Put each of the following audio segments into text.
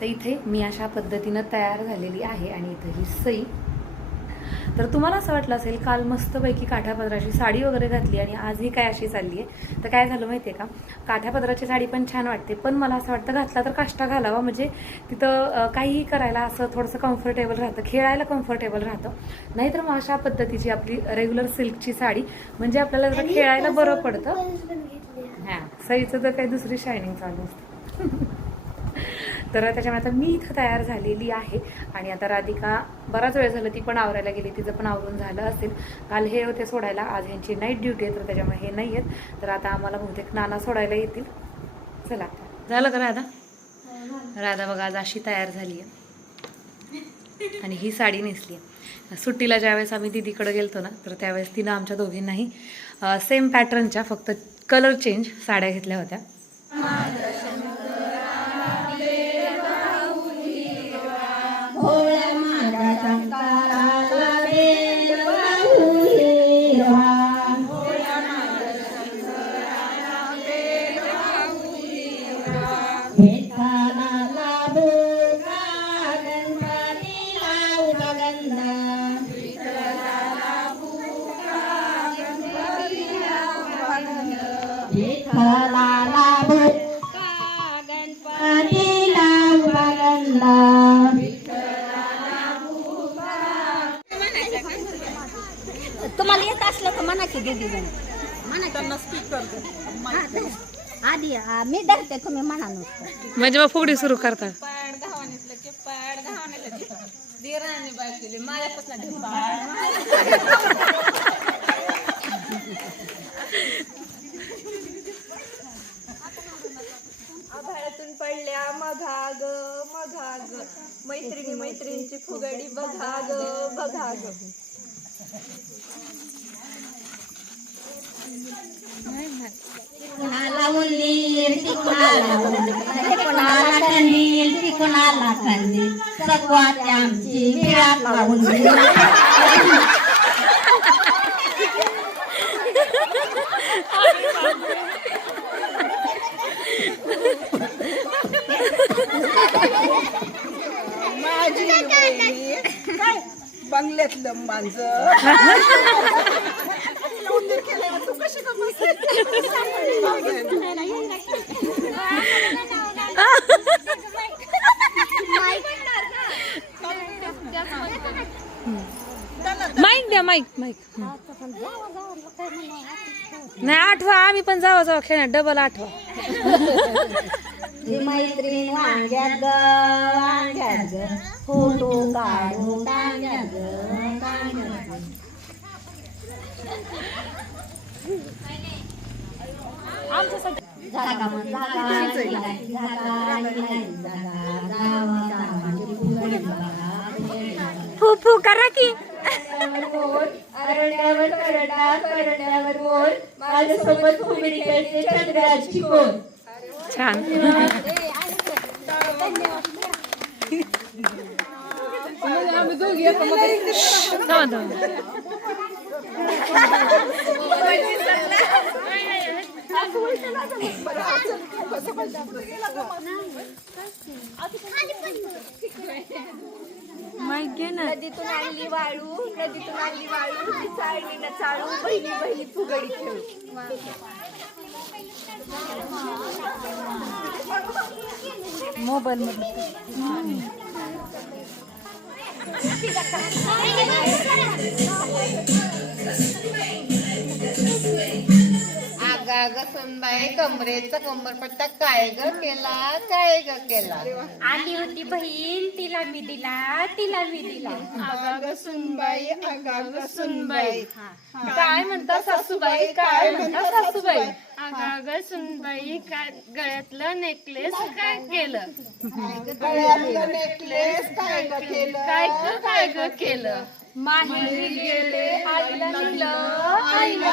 तर इथे मी अशा पद्धतीनं तयार झालेली आहे आणि इथं ही सई. तर तुम्हाला असं वाटलं असेल काल मस्तपैकी काठापदराची साडी वगैरे घातली आणि आज ही काय अशी चालली आहे? तर काय झालं माहिती आहे का? काठापदराची साडी पण छान वाटते पण मला असं वाटतं घातला तर काष्टा घालावा. म्हणजे तिथं काहीही करायला असं थोडंसं कम्फर्टेबल राहतं खेळायला कम्फर्टेबल राहतं. नाहीतर मग अशा पद्धतीची आपली रेग्युलर सिल्कची साडी म्हणजे आपल्याला जरा खेळायला बरं पडतं. हां सईचं तर काही दुसरी शायनिंग चालू असते. तर त्याच्यामुळे आता मी इथं तयार झालेली आहे. आणि आता राधिका बराच वेळ झालं ती पण आवरायला गेली तिचं पण आवरून झालं असेल. काल हे होते सोडायला आज ह्यांची नाईट ड्युटी आहे तर त्याच्यामुळे हे नाही आहेत तर आता आम्हाला बहुतेक नाना सोडायला येतील. चला झालं का राधा? राधा बघा आज अशी तयार झाली आहे आणि ही साडी नेसली आहे सुट्टीला ज्यावेळेस आम्ही दिदीकडे गेलतो ना तर त्यावेळेस तिनं आमच्या दोघींनाही सेम पॅटर्नच्या फक्त कलर चेंज साड्या घेतल्या होत्या. जण आधी हा, मी धरते तुम्ही म्हणा नुसतं म्हणजे मग फुगडी सुरू करतात. आभाळातून पडल्या मघाग मघाग. मैत्रिणी मैत्रिणीची फुगडी बघाग बघाग. कुणाला उंदीर ती कुणाला उंदीर. कुणाला कंदील ती कुणाला कंदील सकवाची आमची माझी बंगल्यातलं मांजर उंदीर केलं तू कशी का माईक द्या माईक माईक नाही आठवा. आम्ही पण जावा जावा खेळणार डबल आठवा. मैत्रीण वांग्यात ग वांग्यात ग. फोटो काढू टांग्यात ग टांग्यात ग. जागा मग जागा निघाली जागा निघाली जागा जावा जावाची फुगडी बघा. फू फू करा की. माझ्यासोबत फुगडी खेळते. चंद्राची कोर छान. थांबा, थांबा. नदीतून आणली वाळू नदीतून आणली वाळू ती चाळली ना चाळू बहिणी बहिणी फुगडी खेळू मोबाईल मध्ये ग सुनबाई कमरेचा कंबरपट्टा काय ग केला? काय ग केला? आली होती बहीण तिला मी दिला तिला मी दिला. अगाग सुनबाई अगाग सुनबाई. काय म्हणता सासूबाई? काय म्हणता सासूबाई? अगं सुनबाई काय गळ्यातलं नेकलेस काय केलं? गळ्यातलं नेकलेस काय ग केलं काय ग काय ग केलं? माहिती गेले आईला दिलं. आईला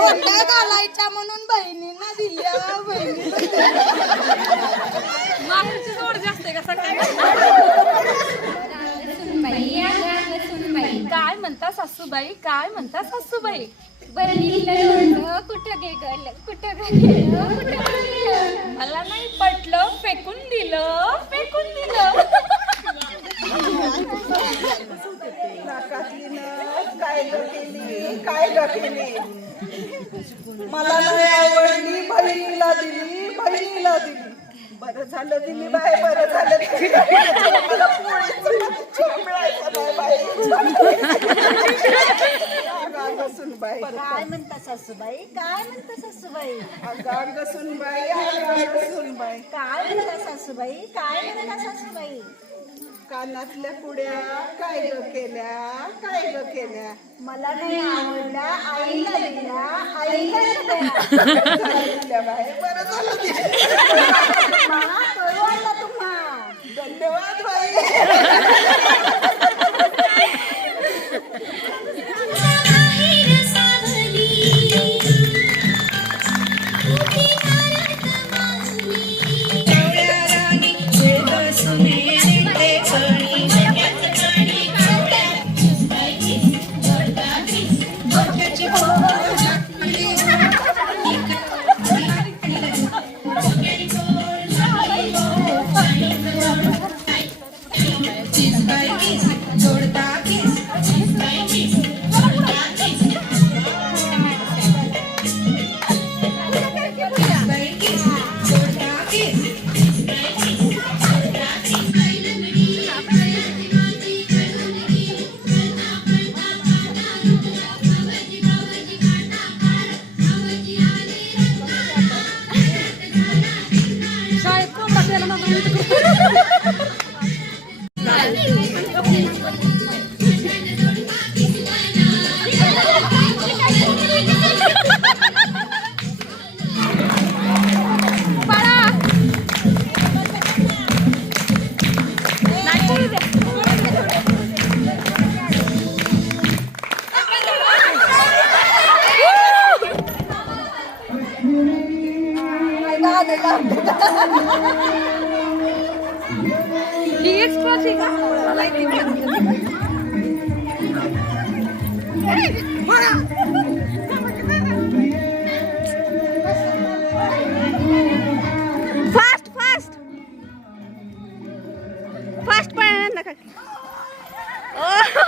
दिलं घालायच्या म्हणून बहिणींना दिल्या बहिणी माहेरची जोड जास्त आहे का सकाळी? काय म्हणता सासूबाई? काय म्हणता सासूबाई? कुठं गेलं? कुठं गेलं? कुठं गेलं? मला नाही पटलं. फेकून दिलं. फेकून दिलं. काय केली काय केली मला नाही आवडली बहिणीला दिली बहिणीला दिली बरं झालं दिली बाय बरं झालं दिली. मला पोळीचं मिळायचं नाही बाई. काय म्हणता सासूबाई काय म्हणता सासूबाई. काय म्हणता सासूबाई काय म्हणता सासूबाई कानातल्या पुड्या काय ग केल्या? काय ग केल्या? मला नाही आवडल्या आईला दिल्या आईला दिल्या. बाई बरं झालं तुम्हा. धन्यवाद बाई. না কাকি ও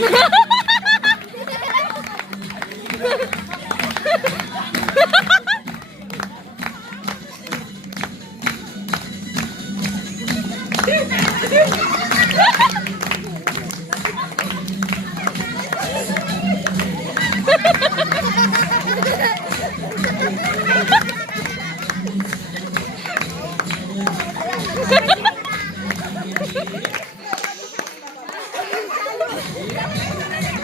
Yeah. Vamos!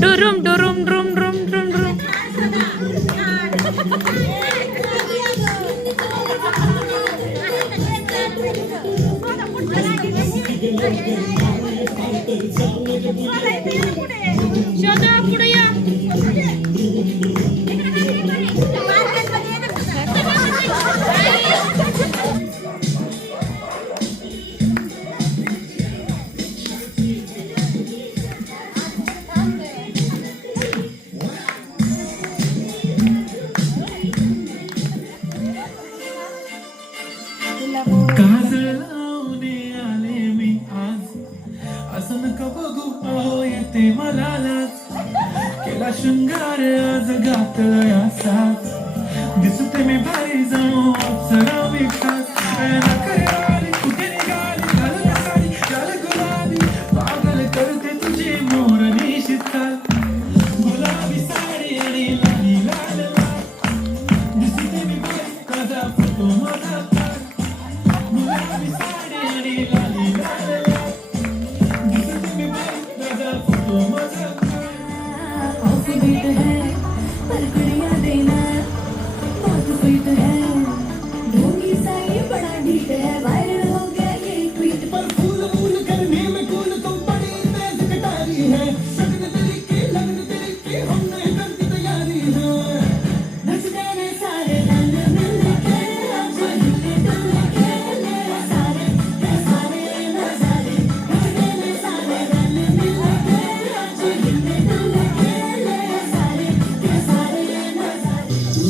Durum durum durum durum durum durum. Gısıtemi bayza opsara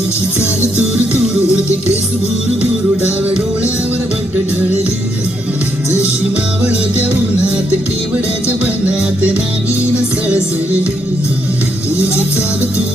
तुझी चाल दूर दूर उडते केस भूर भूर डाव्या डोळ्यावर बट ढळली. जशी मावळ त्या उन्हात टिवड्याच्या बहनात नागिन सळसळली. तुझी चाल दूर